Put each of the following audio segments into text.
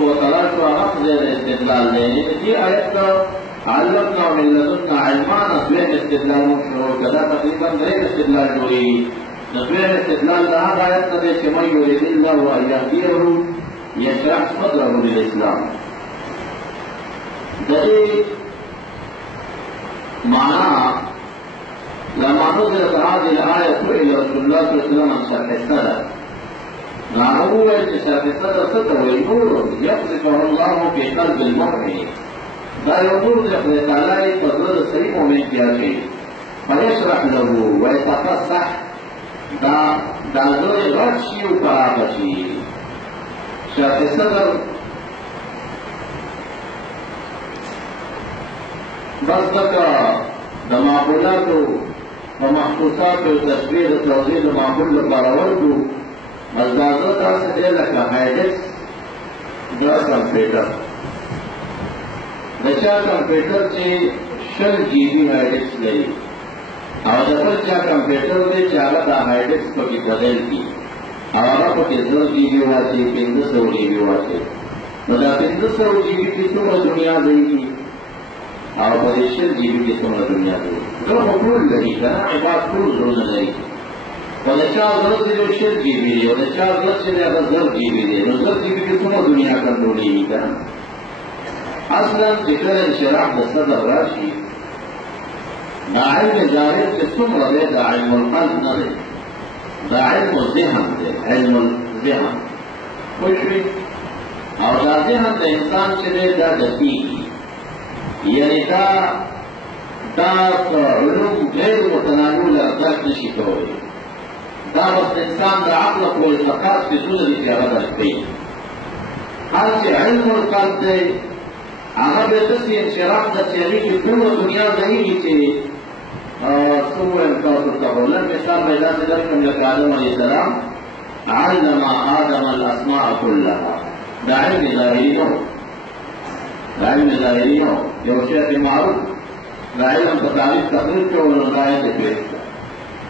وطلعت وعرفت زي الاستدلال لأن دي آيات علمنا من لدنا علمان أصبح الاستدلال مشهور كذا تقريبا غير استدلال جوي نصبح الاستدلال لها آيات نبي كما يريد الله أن يهديه يشرح صدره للإسلام دليل معناها لما نزلت هذه الآية إلى رسول الله صلى الله عليه وسلم عن شرح السلف هو شرح السلف ستوي نور يقذفه الله في قلب المؤمن لا ينظر لقد تعالى تضرر السليم من كياته فيشرح له ويتفسح دا زوی غرشی و پراغشی شرح صدر بس دکا دا معقولاتو و محسوساتو تشبیه دا توضیح دا معقول لپاراورکو مزدازو تاسه دی لکا هایدکس دا کمپیوٹر دا چا کمپیوٹر چی 100 GB هایدکس لئی او د بل چا کمپیوټر دی چې هغه د هایډکس پکې بدل کړي او هغه پکې 10 GB واچي 1500 GB واچي نو دا 1500 GB کې څومره دنیا دی او په 100 GB کې څومره دنیا دی دا ټول لري کنه عبارت ټول زونه لري او د چا ضرورت دی 100 GB دی او د چا ضرورت دی هغه 10 GB دی نو 10 GB کې څومره دنیا کنټرولېږي کنه اصلا ذکر انشراح د صدر راشي دا علم جارب چې څومره دی دا علم القلب نه دی دا علم الذهن دی علم الذهن پوه شوې او دا ذهن د انسان چې دی دا دقیقي یعنی دا علوم غیر متناول درک نشي کولی دا بس انسان د عقل او الفقار څیزونه دي چې هغه درک کوي هر چې علم القلب دی هغه به داسې انشراح ده چې هغې کې ټوله دنیا ځایږي چې سوى الكوكب لم يشار إلى ذلك لك آدم عليه السلام علم آدم الأسماء كلها ده علم ظاهري ده علم ظاهري جو شيء معروف ده علم بتعريف تقريب ولا غاية البيت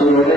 ضروري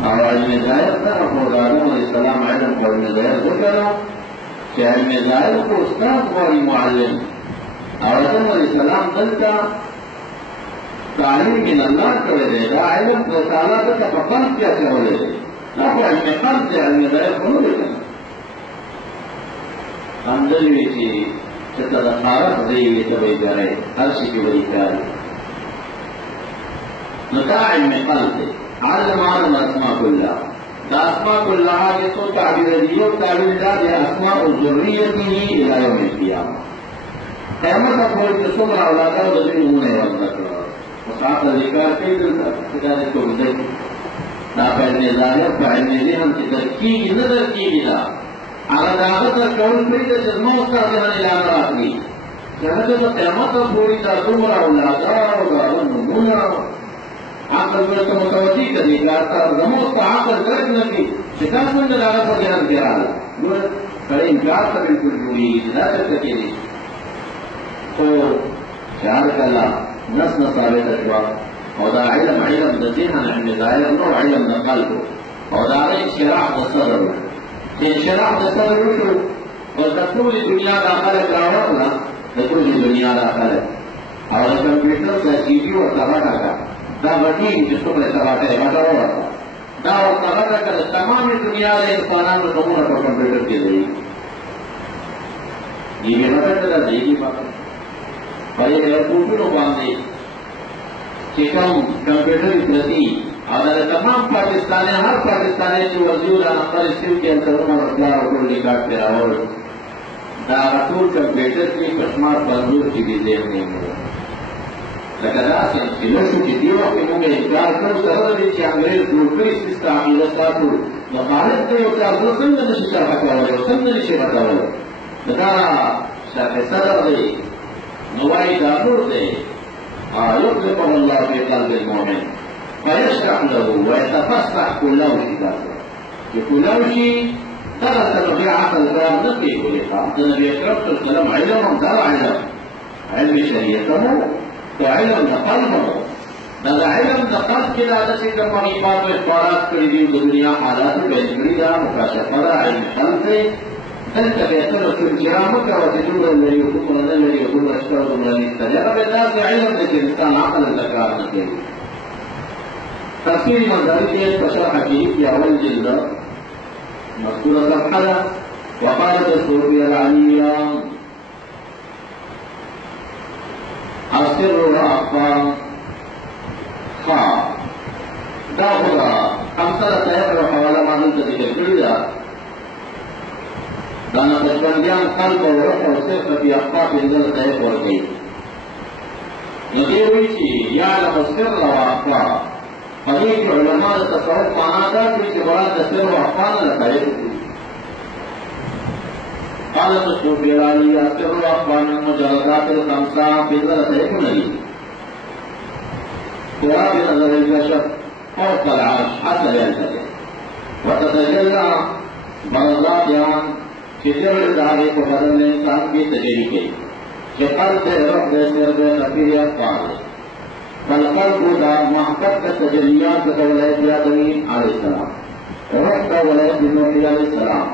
او علم ظاهر طرف و آدم علیہ السلام علم کو علم ظاهر ذکرو چه علم ظاهر کو استاد غوری معلم او آدم علیہ السلام دلتا تعلیم من اللہ کرے دے دا علم کو تعالیٰ دلتا فقلب کیا چاولے دے نا کو علم قلب دے علم ظاهر کو نو دے ہم دلوی چی چتا دا خارق دیوی تبای کرے ہر شکی بری کاری نتا علم قلب دے علم آدم الأسماء كلها الأسماء كلها جسو تعبير ديو تعبير دار أسماء ذريته إلى يوم القيامة قیامت اقول تسمر أولاده وذريهون يوم ذكر وصعب الذكار كيف تدارك بذلك لا فعلن ظاهر فعلن ذهن تدركيه ندركيه لا على دعوت الكون فريدة جزمه استعظمان إلى أمراته كانت قیامت اقول تسمر أولاده وذريهون عقل ورته متوجي کړي دا زموږ په عقل درک نه کی چې تاسو څنګه دا په ځان کې رااله نو کله انکار ته بالکل جوړي دا څه کوي او چار کلا نس ثابت شو او دا علم د ذهن علم ظاهر نو علم د قلب او دا انشراح د صدر چې انشراح د صدر وشو او د ټول دنیا د خلک راوړل د ټول دنیا د خلک او د کمپیوټر د سیډي او تباټا دا غټي چې څومره سره غټه وره دا هغه د تمامه دنیا د انسانانو کومه په کمپیوټر کې دی یې نه پته دی چې په یوه پورتو باندې چې کوم کمپیوټر پرتی او د تمام پاکستاني هر پاکستاني چې وزیر نمبر سیو کې انتظام ورکړه او ټول ریکارډ کړه او دا ټول کمپیوټر کې کشمار 50 GB دی نه لکه داسې چې نشو چې دې وخت کې موږ انکار کړو سره دې چې انګرېز جوړ کړي سیسټم عقیده ساتو نو خالد ته یو کار څنګه نشي شرح کولای او څنګه نشي بدلولای دا شرح صدر دی نو وايي دا نور دی يطلقه الله في قلب المؤمن فيشرح له ويتفسح كله شيء كله شيء ترى تنبيع عقل كلام نقي كل حال النبي اكرم صلى الله عليه وسلم علم دار علم شريعته تو علم د قلب مو دا علم د قلب کې دا چې د مغیبات او اخبارات کړي دي د دنیا حالات به کړي دا مکاشفه ده علم قلب دی دلته به تر څو چې رامکه او د جوړ لري او کوم نه لري او کوم اشکال او لري دا به دا علم د انسان عقل ته کار نه کوي تفسیر مدارک په شرح کې په اول جلد مذکوره صفحه وقالت الصوفيه العليا السر والأخفى خا دا خدا خمسه تیار حواله باندې ذکر کړی دا دا نقشبندیان قلب او روح او صرف په اخفا بندل تیار ورکړي نو دی وی چې یعلم السر واخفا هغه علماء تصوف معنا دا چې مراد د سر او اخفا نه تیار قالت الصوفيه العليا السر واخفا من مجردات الخمسه بندل تیار لري تراب نظر الكشف فوق العرش حتى ينتهي وتتجلى مرضات يوم في سر الدعوة بدل الإنسان في تجريبه في قلب روح سر تفسير أفعال فالقلب دا محقق التجليات كولاية آدم عليه السلام روح كولاية نوح عليه السلام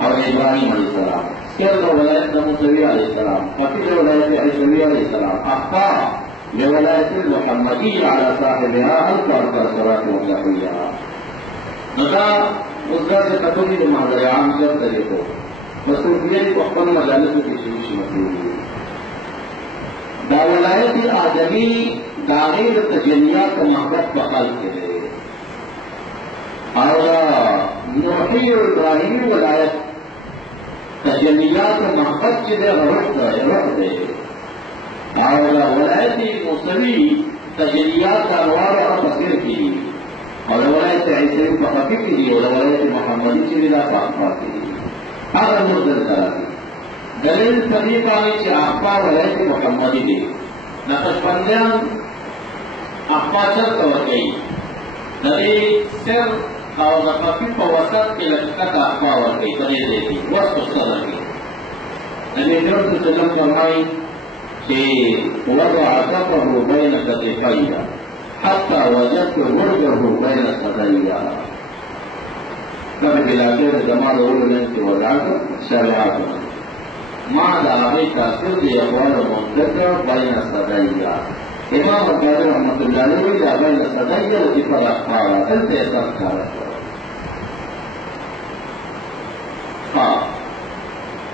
اور إبراهيم عليه السلام سر كولاية موسى عليه السلام فقير كولاية عيسى عليه السلام أخطاء لولاية المحمدية على صاحبها الفرق الصلاة والتحية ندا مزدار سے تکونی دے محضر عام جب طریقو وصوفیہ کو اپن مجالس کی شیش مطلوب دا ولایت آدمی داغیر تجلیات محبت بخال کے لئے اور نوحی و ابراہیمی ولایت تجلیات محبت کے لئے روح دے اور ولایت موسوی تجلیات کا انوار اور تصویر کی اور ولایت عیسوی بخفی کی دی اور ولایت محمدی کی لئے پاک کی دی هذا مردل کراتی دلیل صدیق آنی چی اخفا ولایت محمدی دی نقشبندیان اخفا چر توقعی دلیل سر او نقفی پا وسط کے لکت اخفا ورکی بنے دیتی وسط صدر کی نبی جرد سلم فرمائی کہ وضع سفره بین کتفیہ حتی وجدت ورده بین صدیہ کبھی بلاکر جمال اولن کی وضعات شریعات ما دعوی تاثر دی اقوال منتظر بین صدیہ امام القادر رحمت اللہ علیہ دا بین صدیہ لکی پر اخبارا تلتے سب کارت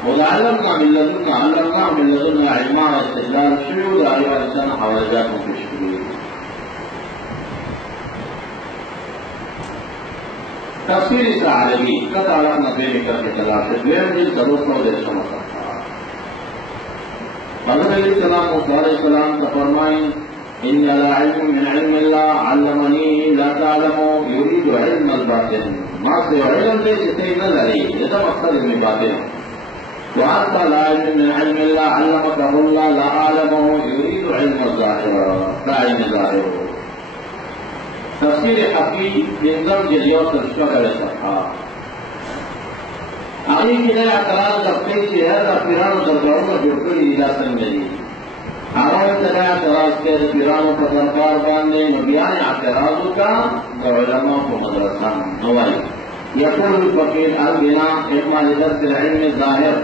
وعلمنا من لدنا علما واستدلال شيوع دعوة لسان حوالجات مفشكرين تفسير سعالمي قد علمنا بينك الكلام تدوين دي ضرورت ودر شمسا حضرت علیہ السلام موسیٰ علیہ السلام تفرمائیں ان لا علم من علم الله علمني لا تعلموا يريد علم الباطن ما سوى علم دے جتے نہ لڑی یہ تو مقصد علم باطن وأنت لا علم من علم الله علمك الله لا أعلمه يريد علم الظاهر لا علم الظاهر تفسير حقيقي ينظر جليوت الشكر الصحاء آئی کی نئے اعتراض دفتے کی ہے پیران و درباروں میں جڑکڑی لیلا سنگلی آرائی تنئے اعتراض کے پیرانوں پر دربار باندھے نبیان اعتراضوں کا علماء کو مدرسہ نوائی يقول الفقير البناء إما لدرس العلم الظاهر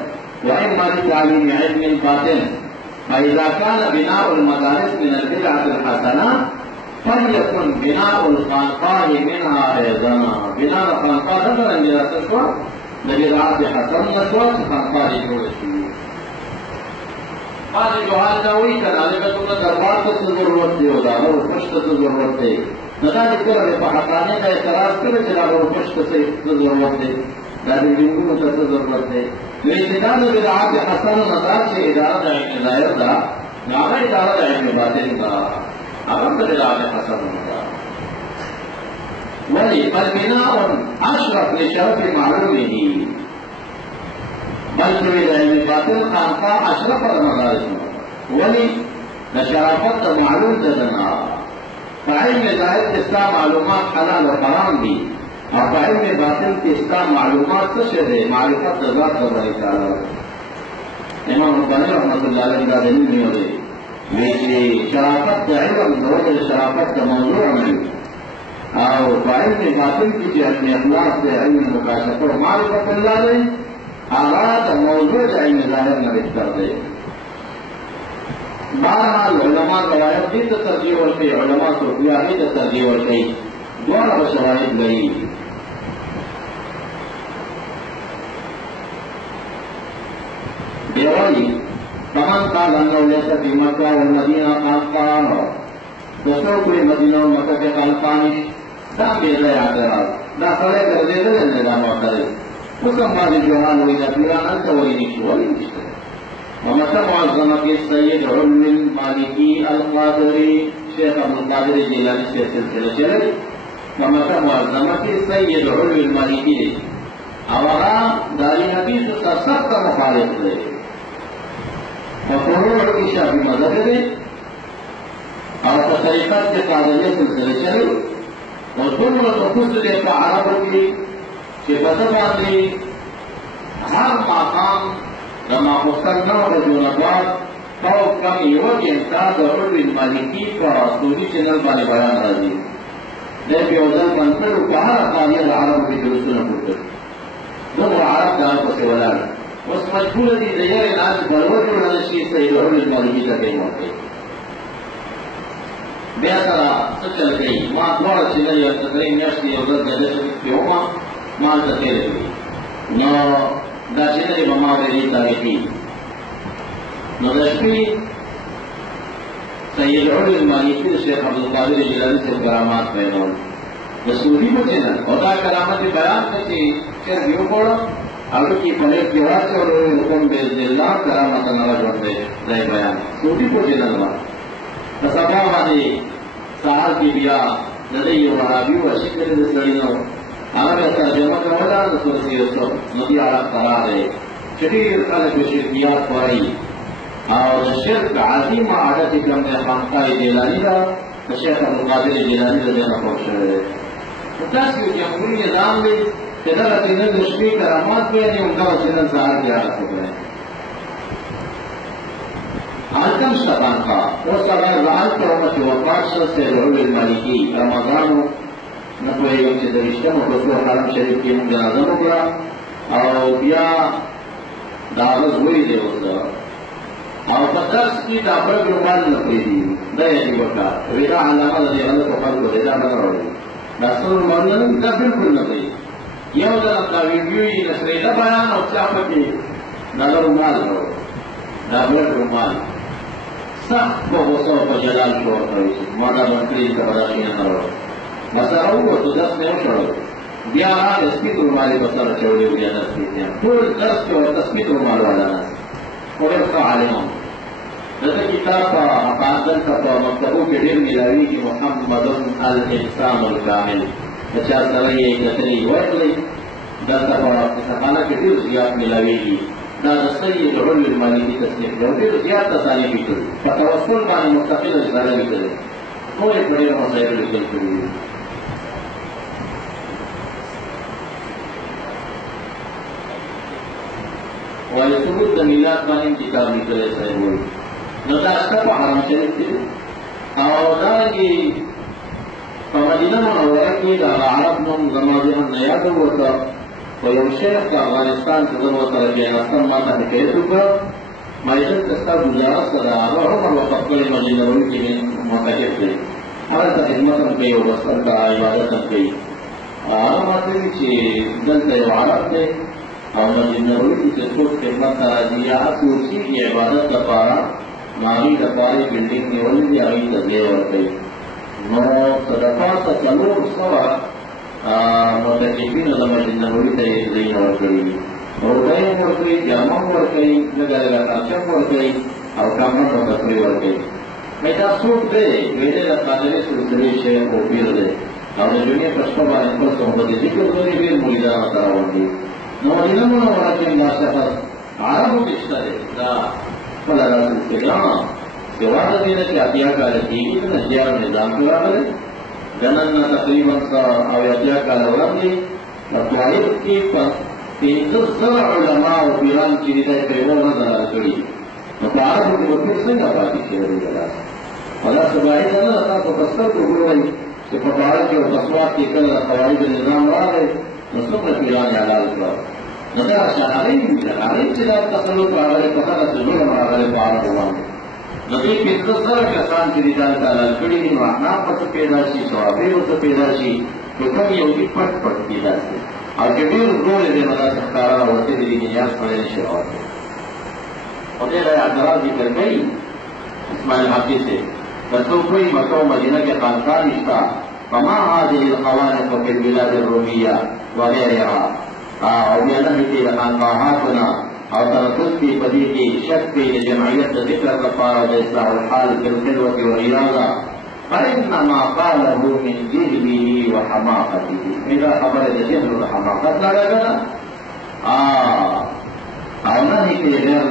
وإما لتعليم علم الباطن فإذا كان بناء المدارس من البدعة الحسنة فليكن بناء الخانقاه منها أيضا بناء الخانقاه نظرا إلى تشوى لبدعات حسن نشوى خانقاه جوړ بعض جوهان نوی كذلك تم دربار کو ضرورت دی ہوگا اور پشت سے ضرورت ہے ندا ذکر ہے پہاڑانے کا اعتراض کرے چلا اور پشت سے ضرورت ہے دادی دینوں سے ضرورت ہے لیکن بدعات حسن نظر سے ادارہ ظاہر دا نام ادارہ علم باطن کا اگر بدعات حسن ہوگا ولی فالبناء اشرف لشرف معلومه بلکہ علم باطن خانقاہ اشرف المدارس ولی نشرافت معلوم ددنا فعلم ظاہر کے اسلام معلومات حلال و حرام بھی اور فعلم باطن کے اسلام معلومات سشد ہے معرفت ذات اللہ تعالی امام بخاری رحمۃ اللہ علیہ کا دلیل نہیں ہوئے ویچی شرافت علم دو شرافت موضوع عملی او فائل کے باطن کی جو اپنے اخلاق سے علم مکاشفہ و معرفت اللہ لے آغاز موضوع علم ظاہر نوشت کر دے بہرحال علماء روایت دی تو ترجیح ورکی علماء صوفیاء دی تو ترجیح ورکی دونوں بشوائد گئی دیوالی فمن قال انه ليس في مكة والمدينة قال دوستوں کوئی مدینہ و مکہ کے قلقانش دا بیدہ اعتراض دا خلے کر دے دے دے دا معترض حکم بازی جوہان ہوئی دا پیران انتا ولی نشت ولی نشت ومکہ معظمہ کے سید علم المالکی القادری شیخ عبدالقادر جیلانی سے سلسلہ چلے ومکہ معظمہ کے سید علم المالکی اولا داری حدیث کا سب کا مخالف دے وقرور کی شافی مذہب دے اور طریقت کے قادریہ سلسلے چلے اور دونوں خصوص دے کا عربوں کی کہ بدبان دی ہر مقام لما مستقنا رجون بعد تو کم یوگ انسان ضرور المالکی کا سوری چینل بانے بیان راضی دے پہ اوزل منصر کہا قادریہ عرب کی درستوں پڑتے دونوں عرب جان کو سے ولا اس مجبور دی دیگر ناس بلوٹ ورنشی سید ضرور المالکی کا کئی موقع بیا سره څه چل کوي ما دواړه چې نه یو تقریبا میاشتې یو ځل د شریف کې ومه ما ته تېر کړي نو دا چې نه به ما ورې تاریخي نو د شپې سید علم المالکی شیخ عبدالقادر جیلانی سے کرامات بیانول د صوفي په چینل او دا کرامت بیان کړي چې چېر یو پړو هغه کې په لیک کې واچو حکم باذن الله کرامت نه راځي دا بیان صوفي په چینل باندې سبا باندې سهار کې بیا د دې یو وهابي و شکل د سړینو هغه ترجمه کوله د سورتي یوسف نو بیا قرار دی چې ډېر خلک شرکیات وایي او د شرک عظیم عادت کوم د خانقاه جیلانی دا د شیخ عبدالقادر جیلانی د نه پوښ شوی تاسو یو جمهوریت نظام دی چې دا د دې د شپې کرامات په نه اونګه چې سهار بیا راځي آتم شبان کا وہ سوال رات کے امت وفات سے رحل المالکی رمضان نقوی گم سے درشتم اور رسول حرم شریف کی جنازہ ہوگا اور بیا دعوت ہوئی دے اس اور بدرس کی دعوت رومان نقوی دی دے دی وقتا ویدہ علامہ دی غلط وقت کو دیدہ بنا روڑی رسول مرنن دا بالکل نقوی یو در اپنا ویڈیوی نسریلہ بیان اور چاپا کی نظر رومان رو دعوت رومان سخت کو غصہ و جلال شور کری مانا منکری کا بداشی نہ رو مسئلہ ہوا تو دس نے اچھڑو بیا آر اسمیت رومالی بسر چوڑی ہوئی دس پیتیں پور دس کے اور تسمیت رومال والا ناس اور ایسا عالموں جیسے کتاب کا مقادر کا مکتبوں کے دیر ملاوی کی محمد الانسان الکامل اچھا سرائی ایک نتری وقت لی دس دفعہ سخانہ کے دیر زیاد ملاوی کی دا سید علم المالکی تصنیف جو دیر زیاد تصانی بھی کری فتوصل بانی مستقل اجزالہ بھی کرے کوئی بڑے مسائل لکل کری والی ثبوت دا میلاد بانی کتاب نکلے صحیح ہوئی نو دا اکتب حرم شریف تھی اور دا کی فمدینہ منورہ کی دا عرب نم زمازیان نیاد ہوتا ویو شیخ کا افغانستان سے ضرورت رجعہ اصلا ماتا حکیتو کا معیشت کستا گزارت صدا آگا عمر وقت کلی مجینہ روی کی متحب سے حالتا خدمتاً کئی و بسر کا عبادتاً کئی آرہ ماتے بھی چی دلتا یو عرب دے اور مجینہ روی کی سکوت خدمت راجیہ سورسی کی عبادت کا پارا ماہی کا پاری بلڈنگ نیولی دی آئی تذیر ورکی نو صدقات تسلور سوا متقفین دا مجینہ روی تا ایک دین ورکری روپئے ورکری جامع ورکری لگا خرچم ورکری اور کامن و تفری ورکری میتا سوٹ دے ویدے دا قادری سلسلی شیخ و پیر دے اور دنیا پشپا بانی پر صحبت ذکر دنی بیر مولیدان تراؤن دی نو مدینہ منورہ کے لا شخص عربو کشتا دے دا فلا دا سلسلی سوا دا دینا کہ اتیا کار دیگی تو نجیار نظام کرا کرے جنن تقریبا او اتیا کار ورم دی طائف کی پینزر علماء و پیران چیزیں پیغور نظر کری متعارف في وقت څنګه پاتې کېږي ولا سباعي نه تاسو فسر وګورئ چې په پاره کې او تسوات کې کله قواعد نظام راغی نو څومره پیران حلال کړو نو دا شاعري چې دا تسلط راغلی په هغه څه ظلم راغلی په عربو باندې نو دې کې څه کسان چې دي حلال کړي دي نو احناف ورته پیدا شي صحابه ورته پیدا شي نو کوم یو دي پټ پیدا شي او چې ډېر ډول دې نه ښکارا ورته دي چې یاد کړی نشي راوړي او دې له اعتراض ذکر کوي اسماعیل حقی سے بسو کوئی مکہ و مدینہ کے خانقاہ نشتا فما هذه الخوانق في البلاد الرومية وغيرها او بیانہ کی خانقاہاتنا اور ترسل کی بدی کی شک کی جمعیت ذکر کفار و اصلاح الحال في الخلوة والرياضة فإنما قاله من جهله وحماقته اذا خبر جهل وحماقت لگا گنا او نهي في غير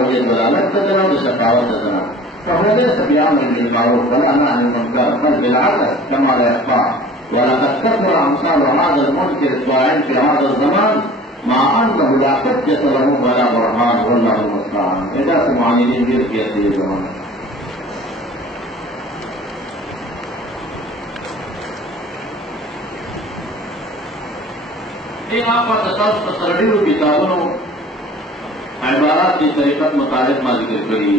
وجه دلالت تدنا وشقاوت تدنا فهو ليس بأمر بالمعروف ولا نهي عن المنكر بل بالعكس كما لا يخفى ولقد كثر أمثال هذا المنكر الطاعن في هذا الزمان مع أنه لا حجة لهم ولا برهان والله المستعان إذا معاندين غير في هذه الزمان دې هغه تاسو په سرډیو کتابونو عبارات کی طریقت مطالب ما ذکر کری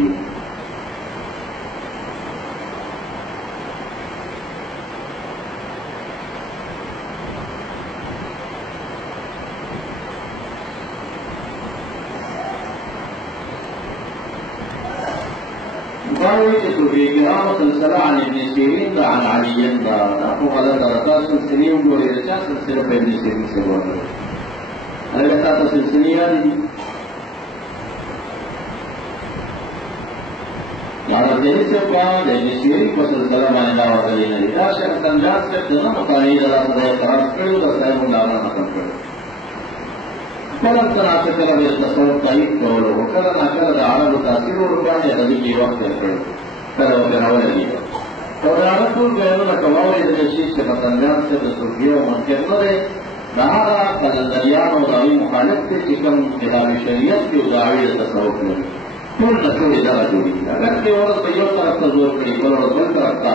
باوی چې توفیق کرام سلسله عن ابن سیرین دا عن علیین دا اخو غلط دا سلسلی وګورئ د چا سلسله په ابن سیرین څخه وګورئ هغه تاسو سلسله یادې مانا دهی سے پاہاں دہنی سیری کو سلسلہ مانے دعوہ کری نلی دا شیخ سنجاد سے دنا مطالعی دا خدای قرار کرو دا صاحب مدامہ ختم کرو کلم تناسے کلم اس تصور قائد کرو کلم اکل دا عرب تاثیر و رکانی غزی کی وقت کرو کلم اکراوہ لگی اور عرب کل گئنو نکواوی دا شیخ سے سنجاد سے دسوکیو منکر نرے دہارا قلندریان و دعوی مخالف تے چکم خلاف شریعت کی دعوی تصور کرو ټول نشوړي دا جوړي اگر چې ورته په یو طرف ته زور کړي بل طرف ته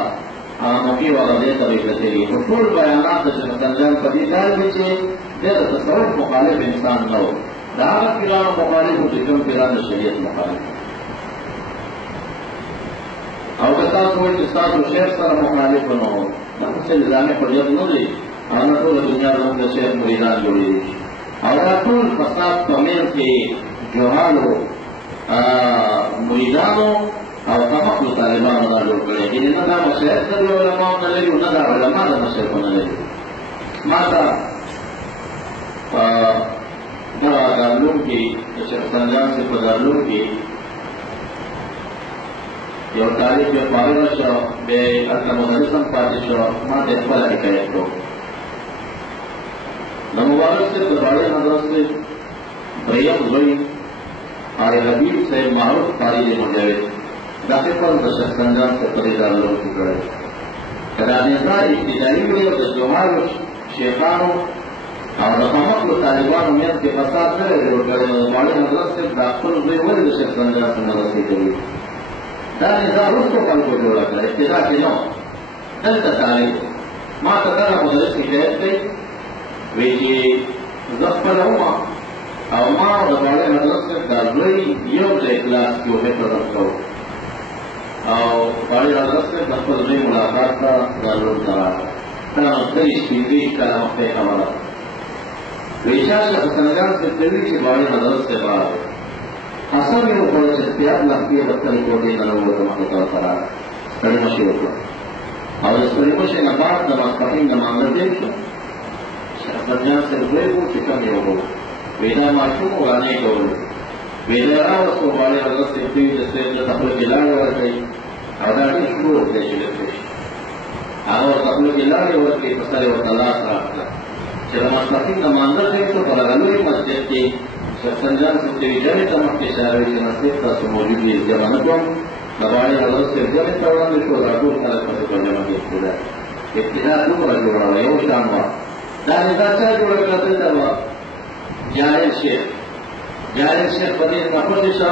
موقع ورته طریقې کوي نو ټول بیانات چې څنګه په دې ځای کې چې د تصوف مخالف انسان نه و دا هغه پیرانو مخالف دي کوم پیرانو شریعت مخالف او که تاسو چې تاسو شیخ سره مخالف نه وو دا څه ځانه په یاد نه دي هغه ټول دنیا د شیخ مریدان جوړي او دا ټول فساد په مېر کې جوهالو مریدانو او تمخلو طالبانو دا جوړ کړی چې نه دا مشایخ د علماو نه لري نه دا علما د مشایخو نه لري ما ته دغه دارالعلوم کې د شیخ سنجان صاحب په دارالعلوم کې یو طالب یې فارغ شو بیا هلته مدرس هم پاتې شو ما ته یې خپله حکایت کړو د مبارک صاحب د باړې مدرسې دریم زوی اور حبیب سے معروف قاری مجاہد داخل پر شیخ سنجان سے پریدار لوگ کی کرے کرانیزہ ابتدائی میں اور جوہار شیخانوں اور محمد و طالبان امید کے فساد نہ رہے اور بڑے مدرس سے داخل ہوئے ہوئے شیخ سنجان سے مدرسے کری دا نظام اس کو کل کو جوڑا کر ابتدا کے نو دل کا تعلیم ماں تکرہ مدرس کی قید گئی ویجی زفر ہوا او ما د باندې مدرسې د لوی یو د اخلاص کې وه په تاسو او باندې مدرسې د خپل لوی ملاقات ته ضرورت راغله دا مستری سپیږي کله مخته خبره ویشا چې څنګه چې دوی چې باندې مدرسې راغله اصل یو په اختیار لکه د خپل کوټې نه وروته مخته سره ستړي مشي وکړه او د ستړي مشي نه بعد د ماسپخین د مانځه دې شو څنګه چې دوی وو چې کوم یو ویدا معشوق غانے کول ویدا راوستو باندې حضرت سیدی د سید د خپل جلال ورکړي او دا ټول شروع دی چې لکه هغه خپل جلال ورکړي په سره او الله راځه چې د مستقیم د مانځل څخه په لګولې مسجد کې شخصنجان سیدی جنې ته مخکې شاوې چې مسجد تاسو موجود دي ځمانه کوم د باندې حضرت سیدی جنې ته وړاندې شو راټول خلک په جمع کې کېده ابتدا نو راځوړل یو شان وا دا نه دا چې جوړ کړل دا جاهل شیخ بدین نفر شا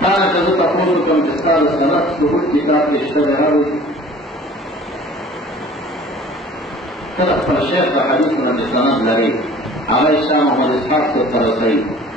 كان كذا تقول كم تستار السنة سهول كتاب تشتغل هذا تلقى الشيخ حديث من السند لري على الشام محمد إسحاق الطرسي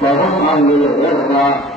فهم أهل الغربة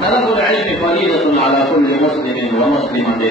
طلب العلم فريضة على كل مسلم ومسلمة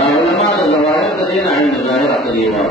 علماء الظواهر الذين علم ظاهرة الإيمان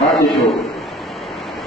فرض شو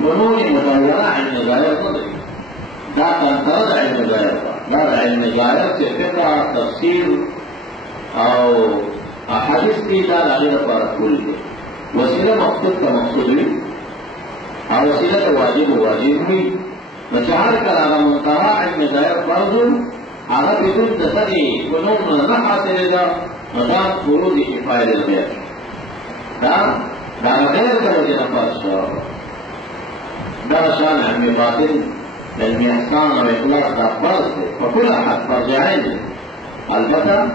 بنوني مطلعة علم ظاهر قدري دا تنترد علم ظاهر دا علم ظاهر سے فقہ تفسیر او احادیث کی دا غیر پر کل وسیلہ مقصود کا مقصود ہوئی اور وسیلہ واجب ہوئی مشاعر کرانا منتہا علم ظاهر فرض آغا بدون تسری فنون نہ حاصل دا مدام فروض کفایت الغیر دا غير كذا نفس درشان علم باطن علم إحسان وإخلاص فرض فكل أحد فرض عين البته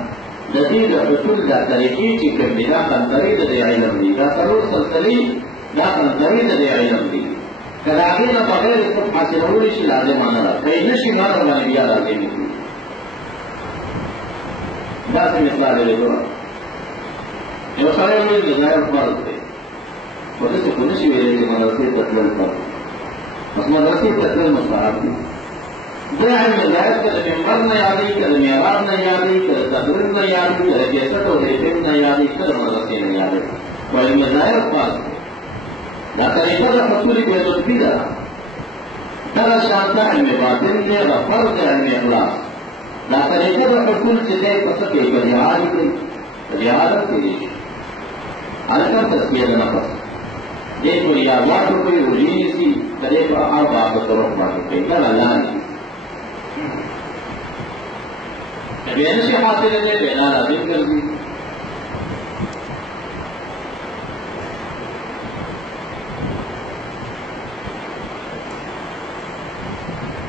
جديد حصول دا طریقې چې کوم دا کنځري د علم دي دا څلور سلسلې دا کنځري د علم دي کله هغه نه بغیر څه حاصلول شي لازم نه ده کله نشي نه باندې بیا لازم دي دا څه مثال دی یو سره یې د ځای فرض دی په دې څه کوم شي ویلې چې مدرسې ته تلل فرض بس مدرسې ته تلل مستحب دي دا علم هدایت کله منبر نه یادې کله معراج نه یادې کله تدریس نه یادې کله جسد او ریفن نه یادې کله مدرسې نه یادې علم هدایت فرض دا طریقه د حصول کې لطفي ده دا شانته علم باطن دی دا فرض علم اخلاص دا طریقه د حصول چې دی په څه کې جهاد کوي جهاد کوي الکه تسکیه د نفس دې کو ریاضات کوي روزي سي طریقه هغه په طرف باندې کوي دا الله نه بیا نشي حاصل دی بنا لازم ګرځي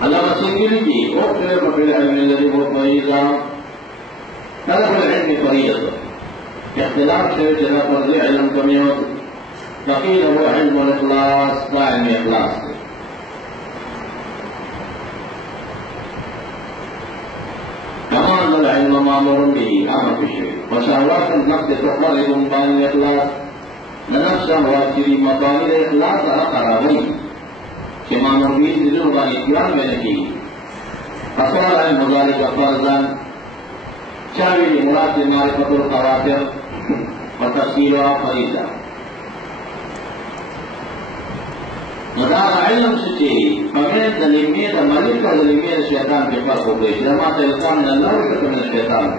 علامہ سنگلی کی اخبر بالعلم الذي هو فريضة طلب العلم فريضة اختلاف شيء جناب ورزي علم كميوت فقيل هو علم الإخلاص لا علم إخلاص كما أن العلم مأمور به أمر بالشيء وشهوات النفس تقرب مقام الإخلاص لنفس شهوات مقام الإخلاص أقربين كما نريد ذنوب الإتيان بنكي فصار المذلك فرضا شامل مراد معرفة الخواطر وتفصيلها فريضة مدار علم سچي فمن ظلمية ملك وظلمية الشيطان في فرق وبيش لما تلقى من الله وكتب من الشيطان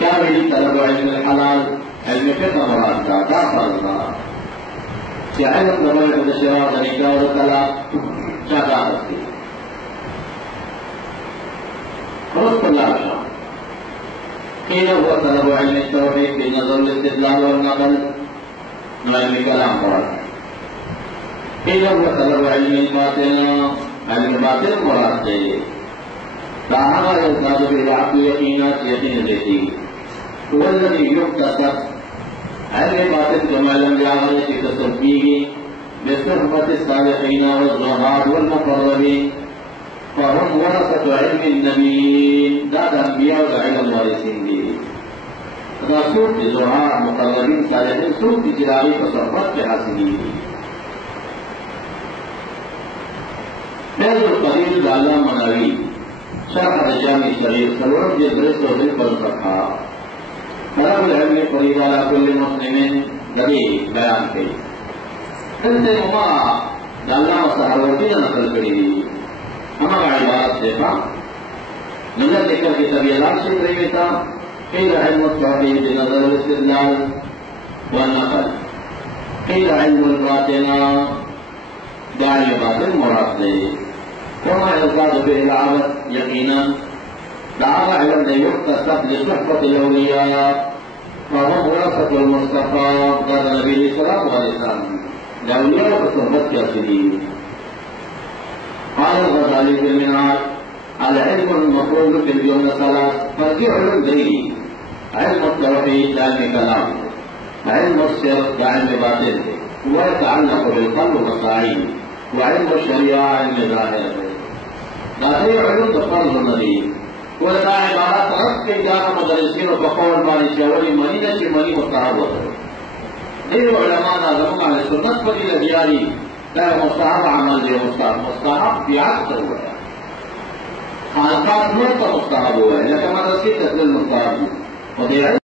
شامل طلب علم الحلال علم فقه مراد دا فرضا چې علم د ملک د شرع د نکاح او طلاق چا دا اخلي خلاص الله قيل هو طلب علم التوحيد بنظر الاستدلال والنقل من علم كلام مراد قيل هو طلب علم الباطن علم باطن مراد دی دا هغه یزداد بالعقل یقینا یقین دیتی هو الذي يقتصد علم باطن كما لم يعمل في تصفيه بصحبة الصالحين والزهاد والمقربين فهم ورثة علم النبيين داد أنبياء وعلم وارثين دي رسول زهاد مقربين صالحين سوق تجاري وصحبت کے حاصلين فیض القدیر لعلہ مناوی شرح الجامع الشريف سلورت جلد وزير فلسفہ طلب العلم فريضة على كل مسلم دلیل بیان کړي دلته ما د الله صحابه نقل کړي هغه عبارت ده نظر ذکر کی طبیعت سے پریتا قیل علم التوحید بنظر الاستدلال والنقل قیل علم الباطن داعی باطن مراد ده وما يزداد به العبد يقينا دعوة علم يكتسب لصحبة الأولياء وهم ورثة المصطفى قال النبي صلى الله عليه وسلم الأولياء وصحبة كافرين قال الغزالي في المنهاج العلم المفروض في اليوم ثلاث ففي علم غيري علم التوحيد علم كلام علم السر علم باطن ويتعلق بالقلب والمصاعين وعلم الشريعة علم ظاهر هذه علوم فرض النبي ولدا عبارات رد کے جانا مدرسین و بقول مانی چولی منی نشی منی مستحب ہوتا ہے دیر علماء نظروں علی سنت پر لگیاری لا مستحب عمل دے مستحب بیعت کر ہوا ہے خالقات نور پر مستحب ہوا ہے لیکن مدرسی تسلیل مستحب ہوا ہے